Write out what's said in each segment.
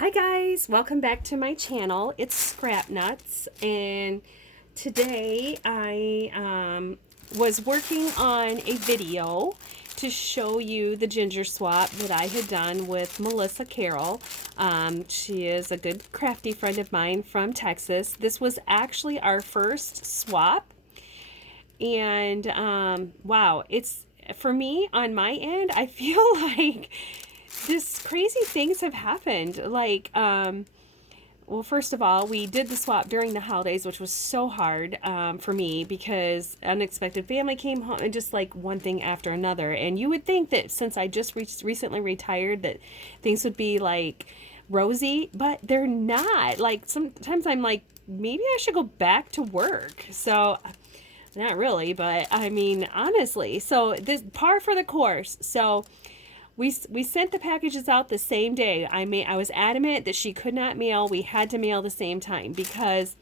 Hi guys, welcome back to my channel. It's SCRAPNUTZZ, and today I was working on a video to show you the ginger swap that I had done with Melissa Carroll. She is a good crafty friend of mine from Texas. This was actually our first swap, and wow, it's for me on my end, I feel like this crazy things have happened. Well, first of all, we did the swap during the holidays, which was so hard for me because unexpected family came home and just like one thing after another. And you would think that since I just recently retired that things would be like rosy, but they're not. Like sometimes I'm like, maybe I should go back to work. So not really, but I mean, honestly, so this par for the course. So we sent the packages out the same day. I was adamant that she could not mail. We had to mail the same time because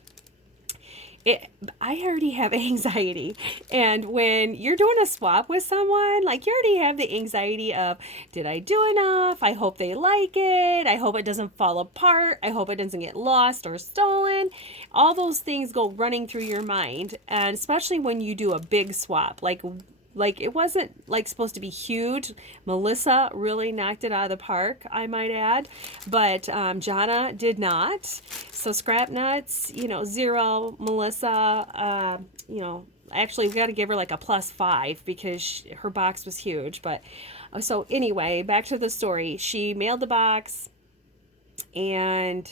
I already have anxiety. And when you're doing a swap with someone, like you already have the anxiety of, did I do enough? I hope they like it. I hope it doesn't fall apart. I hope it doesn't get lost or stolen. All those things go running through your mind. And especially when you do a big swap, like it wasn't like supposed to be huge. Melissa really knocked it out of the park, I might add, but Jana did not. So SCRAPNUTZZ, 0. Melissa, actually we got to give her like a +5 because her box was huge. But so anyway, back to the story. She mailed the box, and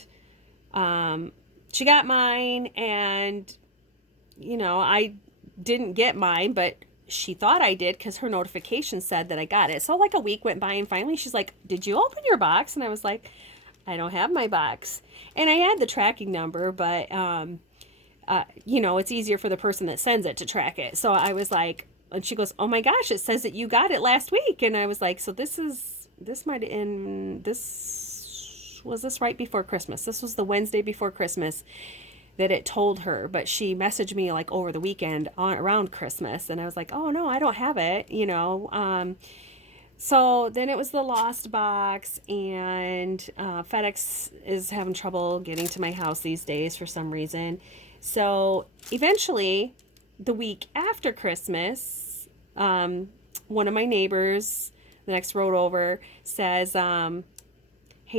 she got mine, and I didn't get mine, but she thought I did because her notification said that I got it. So like a week went by, and finally she's like, did you open your box? And I was like, I don't have my box. And I had the tracking number, but it's easier for the person that sends it to track it. So I was like, and she goes, oh my gosh, it says that you got it last week. And I was like, so this was this right before Christmas. This was the Wednesday before Christmas that it told her, but she messaged me like over the weekend around Christmas, and I was like, oh no, I don't have it. So then it was the lost box, and FedEx is having trouble getting to my house these days for some reason. So eventually, the week after Christmas, one of my neighbors, the next road over, says, hey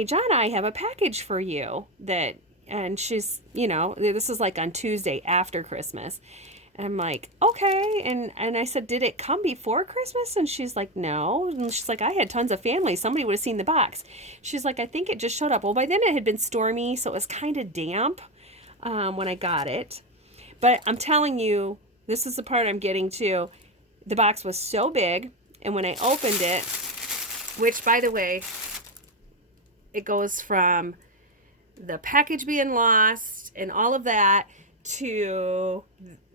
Jonna, I have a package for you and she's, this is like on Tuesday after Christmas. And I'm like, okay. And I said, did it come before Christmas? And she's like, no. And she's like, I had tons of family. Somebody would have seen the box. She's like, I think it just showed up. Well, by then it had been stormy, so it was kind of damp when I got it. But I'm telling you, this is the part I'm getting to. The box was so big, and when I opened it, which, by the way, it goes from the package being lost and all of that to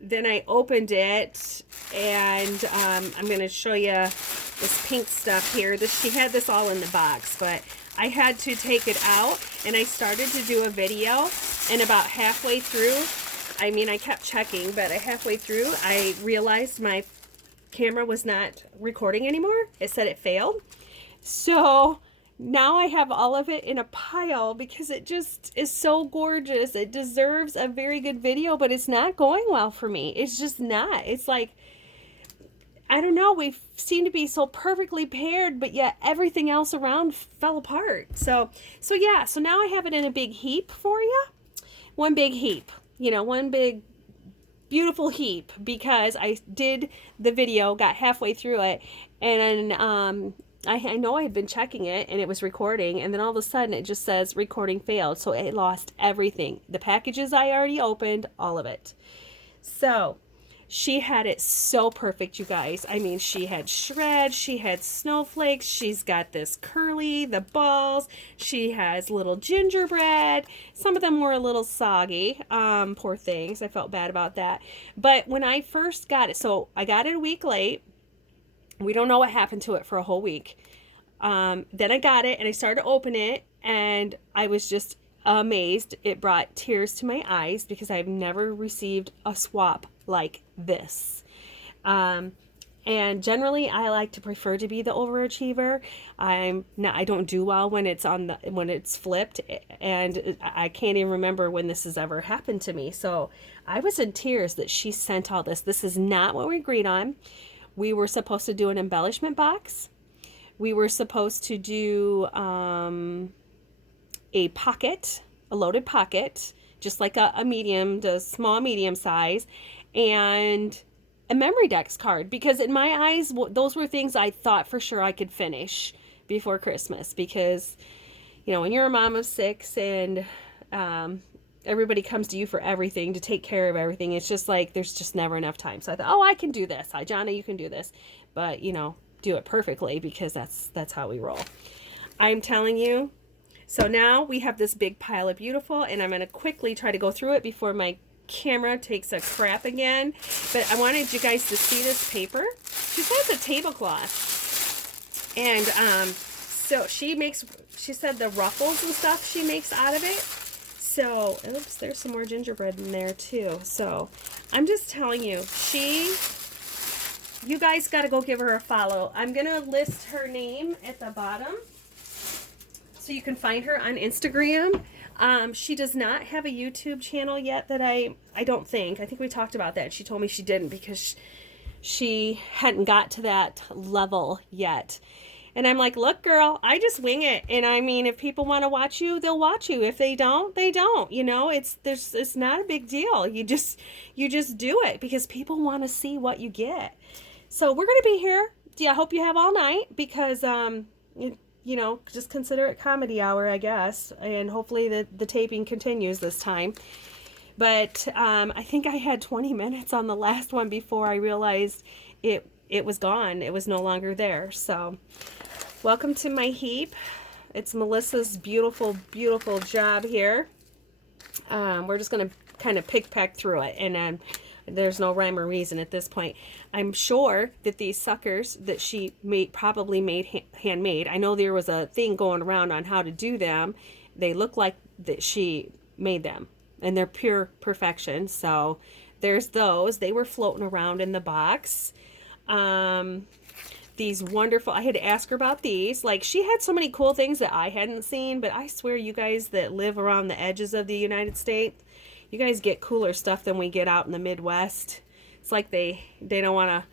then I opened it, and I'm going to show you this pink stuff here. She had this all in the box, but I had to take it out, and I started to do a video, and about halfway through, I kept checking, but halfway through I realized my camera was not recording anymore. It said it failed. So now I have all of it in a pile because it just is so gorgeous. It deserves a very good video, but it's not going well for me. It's just not. It's like, I don't know, we seem to be so perfectly paired, but yet everything else around fell apart. So now I have it in a big heap for you. One big heap, one big beautiful heap, because I did the video, got halfway through it, and then I know I had been checking it and it was recording, and then all of a sudden it just says recording failed. So it lost everything. The packages I already opened, all of it. So she had it so perfect, you guys. She had shreds, she had snowflakes, she's got this curly, the balls, she has little gingerbread. Some of them were a little soggy, poor things. I felt bad about that. But when I first got it, so I got it a week late. We don't know what happened to it for a whole week. Then I got it, and I started to open it, and I was just amazed. It brought tears to my eyes because I've never received a swap like this. And generally, I like to prefer to be the overachiever. I don't do well when when it's flipped, and I can't even remember when this has ever happened to me. So I was in tears that she sent all this. This is not what we agreed on. We were supposed to do an embellishment box. We were supposed to do a pocket, a loaded pocket, just like a medium to small medium size, and a memory decks card, because in my eyes those were things I thought for sure I could finish before Christmas, because when you're a mom of 6 and everybody comes to you for everything, to take care of everything, it's just like there's just never enough time. So I thought, oh, I can do this. Hi, Jonna, you can do this, but do it perfectly, because that's how we roll. I'm telling you. So now we have this big pile of beautiful, and I'm going to quickly try to go through it before my camera takes a crap again. But I wanted you guys to see this paper. She says a tablecloth, and so she said the ruffles and stuff she makes out of it. So oops, there's some more gingerbread in there too. So I'm just telling you, you guys got to go give her a follow. I'm gonna list her name at the bottom so you can find her on Instagram. She does not have a YouTube channel yet that I don't think. I think we talked about that. She told me she didn't because she hadn't got to that level yet. And I'm like, look, girl, I just wing it. And I mean, if people want to watch you, they'll watch you. If they don't, they don't. It's not a big deal. You just do it because people want to see what you get. So we're gonna be here. I hope you have all night, because just consider it comedy hour, I guess, and hopefully the taping continues this time. But I think I had 20 minutes on the last one before I realized it was gone. It was no longer there. So welcome to my heap. It's Melissa's beautiful, beautiful job here. We're just going to kind of pick-pack through it, and there's no rhyme or reason at this point. I'm sure that these suckers that she probably made handmade. I know there was a thing going around on how to do them. They look like that she made them, and they're pure perfection. So there's those. They were floating around in the box. These wonderful, I had to ask her about these. Like, she had so many cool things that I hadn't seen, but I swear you guys that live around the edges of the United States, you guys get cooler stuff than we get out in the Midwest. It's like they don't want to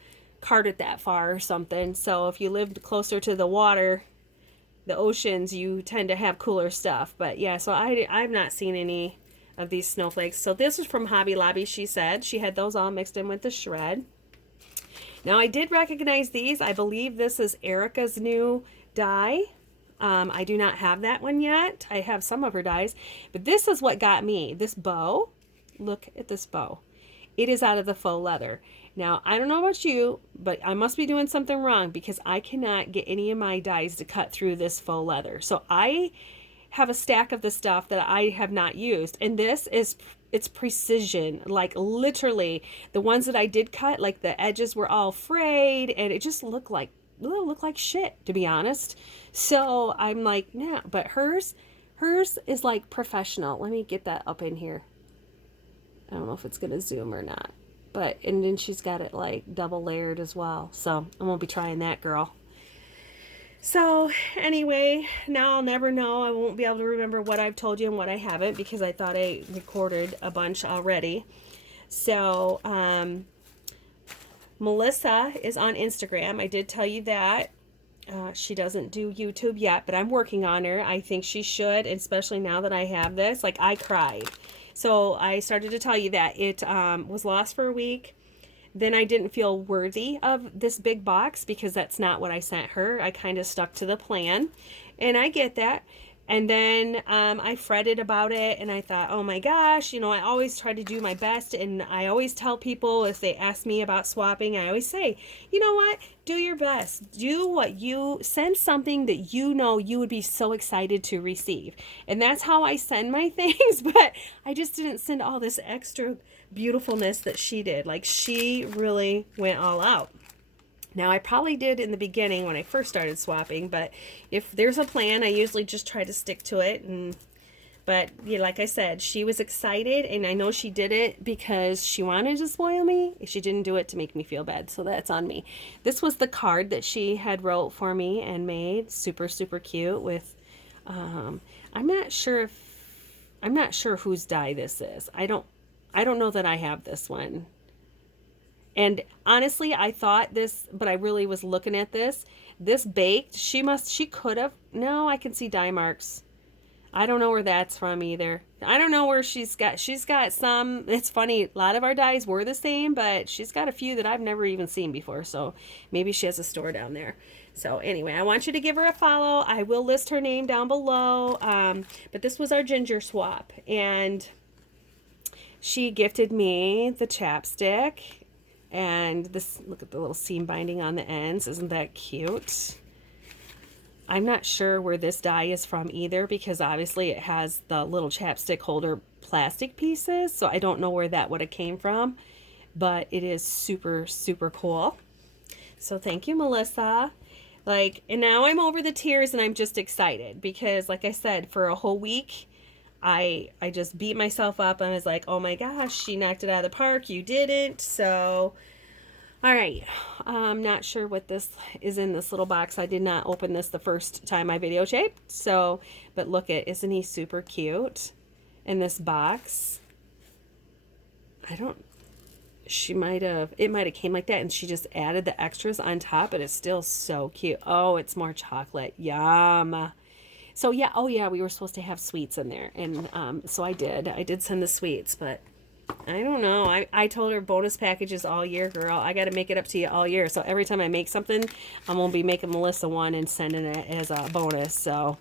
cart it that far or something. So if you lived closer to the water, the oceans, you tend to have cooler stuff. But yeah, so I've not seen any of these snowflakes. So this was from Hobby Lobby, she said. She had those all mixed in with the shred. Now I did recognize these. I believe this is Erica's new die. I do not have that one yet. I have some of her dies, but this is what got me. This bow, look at this bow. It is out of the faux leather. Now, I don't know about you, but I must be doing something wrong because I cannot get any of my dies to cut through this faux leather. So I have a stack of the stuff that I have not used, and it's precision. Like, literally, the ones that I did cut, like the edges were all frayed, and it just looked like shit, to be honest. So I'm like, nah, but hers is like professional. Let me get that up in here. I don't know if it's gonna zoom or not, and then she's got it like double layered as well. So I'm gonna be trying that, girl. So anyway, now I'll never know. I won't be able to remember what I've told you and what I haven't, because I thought I recorded a bunch already. So Melissa is on Instagram. I did tell you that. She doesn't do YouTube yet, but I'm working on her. I think she should, especially now that I have this. Like, I cried. So I started to tell you that it was lost for a week. Then I didn't feel worthy of this big box because that's not what I sent her. I kind of stuck to the plan, and I get that. And then I fretted about it, and I thought, oh my gosh, I always try to do my best, and I always tell people if they ask me about swapping, I always say, you know what, do your best. Send something that you would be so excited to receive. And that's how I send my things, but I just didn't send all this extra beautifulness that she did. Like, she really went all out. Now, I probably did in the beginning when I first started swapping, but if there's a plan, I usually just try to stick to it. But yeah, like I said, she was excited, and I know she did it because she wanted to spoil me. She didn't do it to make me feel bad, so that's on me. This was the card that she had wrote for me and made. Super, super cute with, I'm not sure whose die this is. I don't know that I have this one. And honestly, I thought this, but I really was looking at this. This baked, she could have, no, I can see dye marks. I don't know where that's from either. I don't know where she's got some, it's funny, a lot of our dyes were the same, but she's got a few that I've never even seen before, so maybe she has a store down there. So anyway, I want you to give her a follow. I will list her name down below, but this was our ginger swap, and she gifted me the chapstick, and this, look at the little seam binding on the ends. Isn't that cute? I'm not sure where this die is from either, because obviously it has the little chapstick holder plastic pieces, so I don't know where that would have came from, but it is super, super cool. So thank you, Melissa. Like, and now I'm over the tears, and I'm just excited because, like I said, for a whole week, I just beat myself up. I was like, oh my gosh, she knocked it out of the park. You didn't. So all right, I'm not sure what this is in this little box. I did not open this the first time I videotaped, so, but look at, isn't he super cute in this box? It might have came like that, and she just added the extras on top, but it's still so cute. Oh, it's more chocolate. Yum. So yeah, oh yeah, we were supposed to have sweets in there, and so I did send the sweets, but I don't know. I told her bonus packages all year, girl. I got to make it up to you all year. So every time I make something, I'm going to be making Melissa one and sending it as a bonus. So,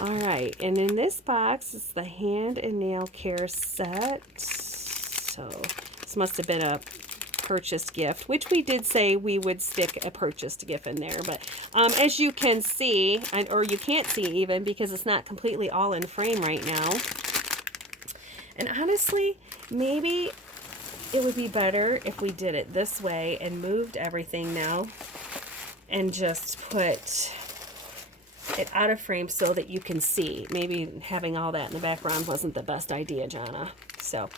all right. And in this box is the hand and nail care set. So this must have been a purchased gift, which we did say we would stick a purchased gift in there. But as you can see, or you can't see even because it's not completely all in frame right now. And honestly, maybe it would be better if we did it this way and moved everything now and just put it out of frame so that you can see. Maybe having all that in the background wasn't the best idea, Jonna. So,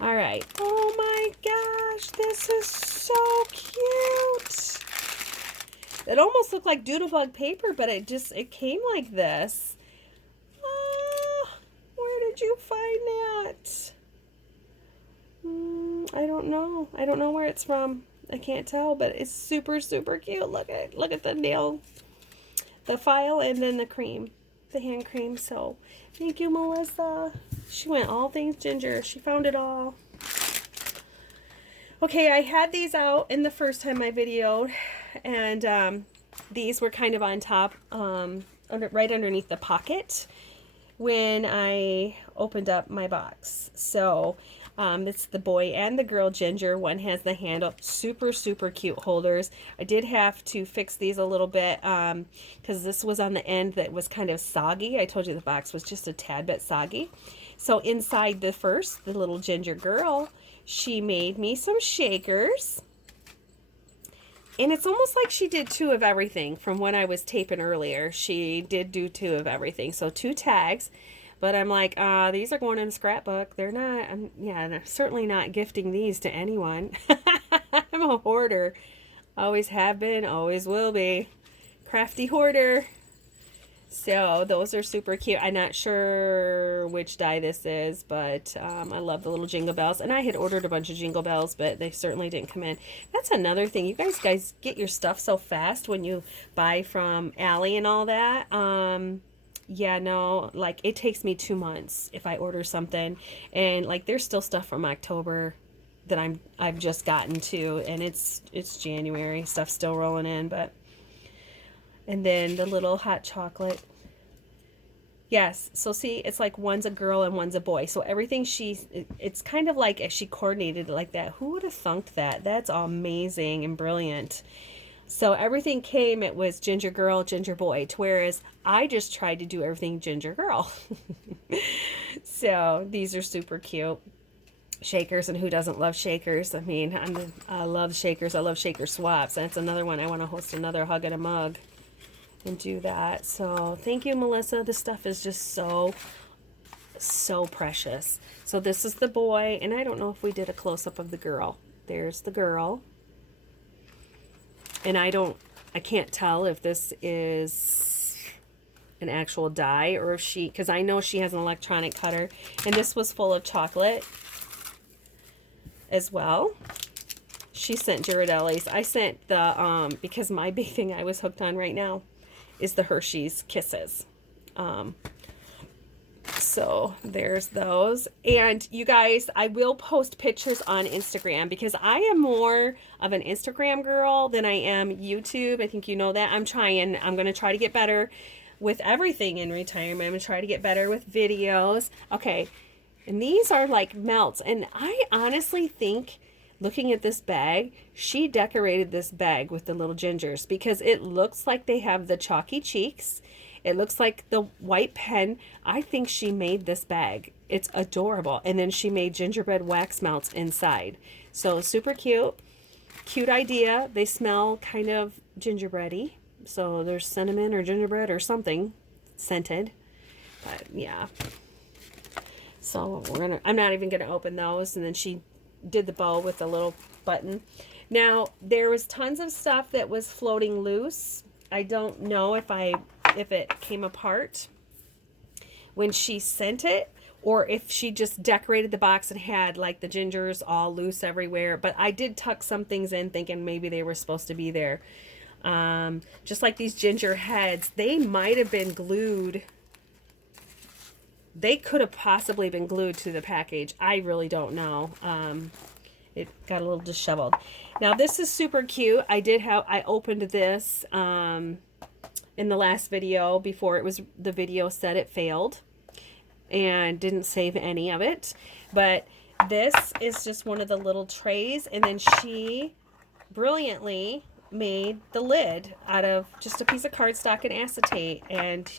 all right. Oh my gosh, this is so cute. It almost looked like doodlebug paper, but it came like this. Where did you find that? I don't know. I don't know where it's from. I can't tell, but it's super, super cute. Look at the nail, the file, and then the cream, the hand cream. So thank you, Melissa. She went all things ginger. She found it all. Okay, I had these out in the first time I videoed, and these were kind of on top, right underneath the pocket when I opened up my box. So it's the boy and the girl ginger. One has the handle. Super, super cute holders. I did have to fix these a little bit because this was on the end that was kind of soggy. I told you the box was just a tad bit soggy. So inside the little ginger girl, she made me some shakers. And it's almost like she did 2 of everything from when I was taping earlier. She did do 2 of everything. So 2 tags. But I'm like, these are going in a scrapbook. They're not, I'm certainly not gifting these to anyone. I'm a hoarder. Always have been, always will be. Crafty hoarder. So those are super cute. I'm not sure which die this is, but I love the little jingle bells. And I had ordered a bunch of jingle bells, but they certainly didn't come in. That's another thing. You guys get your stuff so fast when you buy from Allie and all that. Yeah, no, like it takes me 2 months if I order something, and like there's still stuff from October that I've just gotten to, and it's January, stuff's still rolling in. But and then the little hot chocolate. Yes, so see, it's like one's a girl and one's a boy. So everything it's kind of like she coordinated it like that. Who would have thunked that? That's amazing and brilliant. So everything came, it was ginger girl, ginger boy, whereas I just tried to do everything ginger girl. So these are super cute. Shakers, and who doesn't love shakers? I mean, I love shakers. I love shaker swaps. That's another one. I want to host another hug and a mug and do that. So thank you, Melissa. This stuff is just so so precious. So this is the boy, and I don't know if we did a close-up of the girl. There's the girl. And I can't tell if this is an actual die or if she, because I know she has an electronic cutter. And this was full of chocolate as well. She sent Ghirardelli's. I sent the, because my big thing I was hooked on right now is the Hershey's Kisses. So there's those. And you guys, I will post pictures on Instagram because I am more of an Instagram girl than I am YouTube. I think you know that. I'm going to try to get better with everything in retirement. I'm going to try to get better with videos. Okay. And these are like melts. And I honestly think, looking at this bag, she decorated this bag with the little gingers because it looks like they have the chalky cheeks. It looks like the white pen. I think she made this bag. It's adorable. And then she made gingerbread wax melts inside. So super cute. Cute idea. They smell kind of gingerbready. So there's cinnamon or gingerbread or something scented. But yeah. So I'm not even gonna open those. And then she did the bow with the little button. Now there was tons of stuff that was floating loose. I don't know if it came apart when she sent it or if she just decorated the box and had like the gingers all loose everywhere. But I did tuck some things in thinking maybe they were supposed to be there. Just like these ginger heads, they might have been glued. They could have possibly been glued to the package. I really don't know. It got a little disheveled. Now this is super cute. I opened this in the last video before the video said it failed and didn't save any of it. But this is just one of the little trays, and then she brilliantly made the lid out of just a piece of cardstock and acetate. And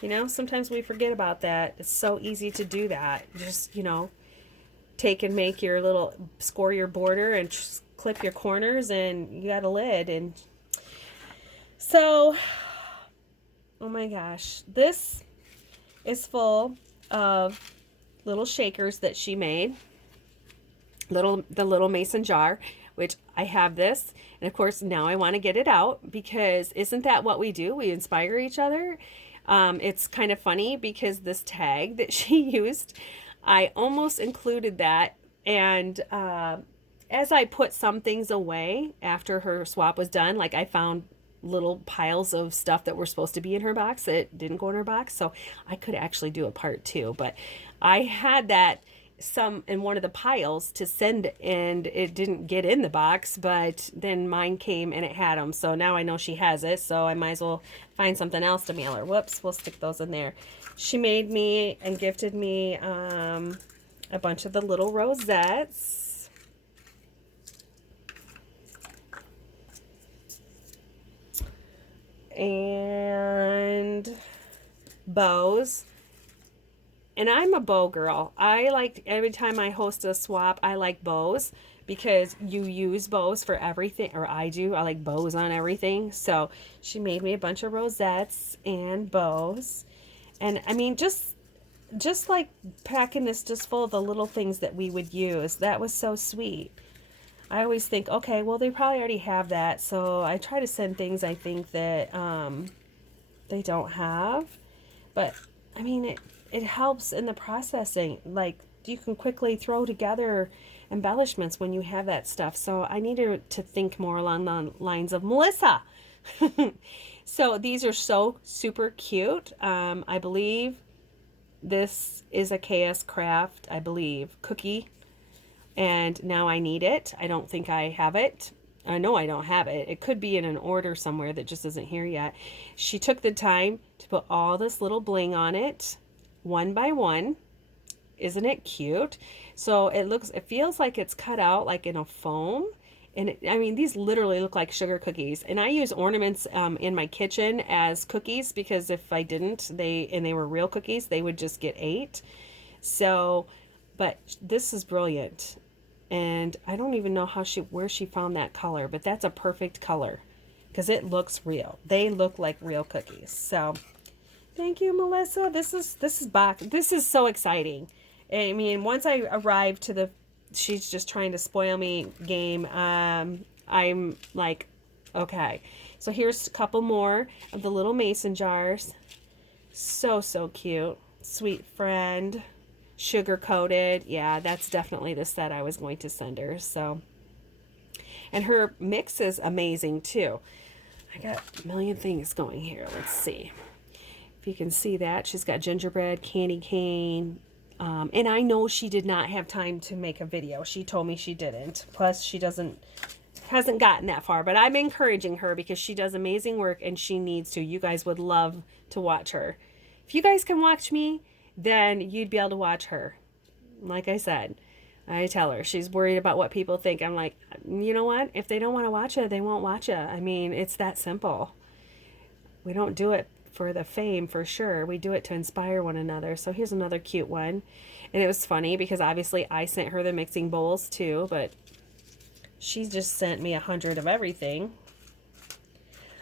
you know, sometimes we forget about that. It's so easy to do that. Just, you know, take and make your little, score your border and just clip your corners and you got a lid. And so, oh my gosh, this is full of little shakers that she made. The little mason jar, which I have this. And of course, now I want to get it out because isn't that what we do? We inspire each other. It's kind of funny because this tag that she used, I almost included that. And as I put some things away after her swap was done, like I found little piles of stuff that were supposed to be in her box that didn't go in her box. So I could actually do a part 2, but I had that some in one of the piles to send and it didn't get in the box, but then mine came and it had them. So now I know she has it, so I might as well find something else to mail her. Whoops, we'll stick those in there. She made me and gifted me a bunch of the little rosettes. And bows. And I'm a bow girl. I like, every time I host a swap, I like bows because you use bows for everything, or I do. I like bows on everything. So she made me a bunch of rosettes and bows. And I mean, just like packing this just full of the little things that we would use. That was so sweet. I always think, okay, well, they probably already have that. So I try to send things I think that they don't have. But I mean, it helps in the processing. Like, you can quickly throw together embellishments when you have that stuff. So I needed to think more along the lines of Melissa. So these are so super cute. I believe this is a KS Craft, I believe, cookie. And now I need it. I don't think I have it. I know I don't have it. It could be in an order somewhere that just isn't here yet. She took the time to put all this little bling on it, one by one. Isn't it cute? So it feels like it's cut out like in a foam. And I mean, these literally look like sugar cookies. And I use ornaments in my kitchen as cookies because if I didn't, they were real cookies, they would just get ate. So, but this is brilliant. And I don't even know where she found that color, but that's a perfect color because it looks real. They look like real cookies. So Thank you, Melissa. This is back. This is so exciting. I mean, once I arrive to the she's just trying to spoil me game, I'm like, okay. So here's a couple more of the little mason jars. So, so cute. Sweet friend. Sugar coated. Yeah, that's definitely the set I was going to send her. So, and her mix is amazing too. I got a million things going here. Let's see if you can see that. She's got gingerbread, candy cane. And I know she did not have time to make a video. She told me she didn't. Plus, she hasn't gotten that far. But I'm encouraging her because she does amazing work and she needs to. You guys would love to watch her. If you guys can watch me, then you'd be able to watch her. Like I said, I tell her she's worried about what people think. I'm like, you know what? If they don't want to watch it, they won't watch it. I mean, it's that simple. We don't do it for the fame, for sure. We do it to inspire one another. So here's another cute one. And it was funny because obviously I sent her the mixing bowls too, but she just sent me 100 of everything.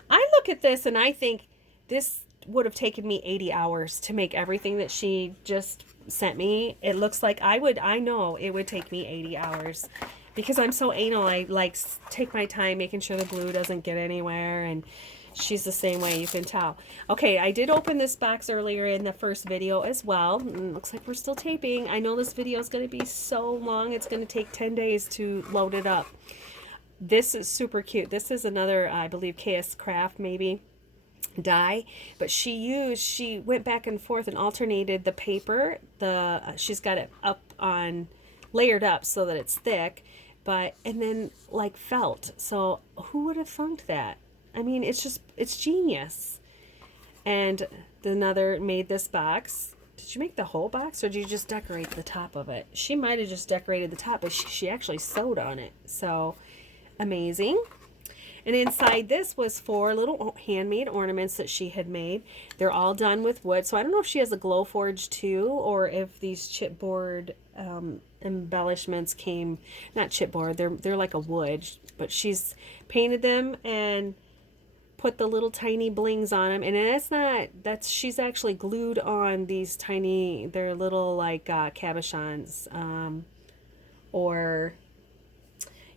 I look at this and I think this would have taken me 80 hours to make everything that she just sent me. It looks like I know it would take me 80 hours because I'm so anal. I like take my time making sure the glue doesn't get anywhere, and she's the same way, you can tell. Okay, I did open this box earlier in the first video as well. Looks like we're still taping. I know this video is going to be so long. It's going to take 10 days to load it up. This is super cute. This is another, I believe, KS Craft maybe die, but she went back and forth and alternated the paper. She's got it up on, layered up so that it's thick, and then like felt. So who would have thunk that? I mean, it's genius. And another made this box. Did you make the whole box or did you just decorate the top of it? She might have just decorated the top, but she actually sewed on it. So amazing. And inside this was 4 little handmade ornaments that she had made. They're all done with wood. So I don't know if she has a glow forge too, or if these chipboard embellishments came, not chipboard, they're like a wood, but she's painted them and put the little tiny blings on them. And she's actually glued on these tiny, they're little like cabochons, or,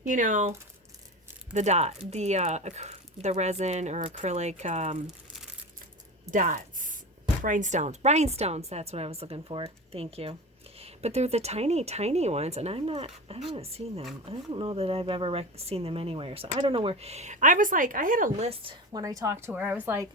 you know, the resin or acrylic dots, rhinestones, that's what I was looking for. Thank you. But they're the tiny ones, and I haven't seen them. I don't know that I've ever seen them anywhere. So I don't know where. I was like, I had a list when I talked to her. I was like,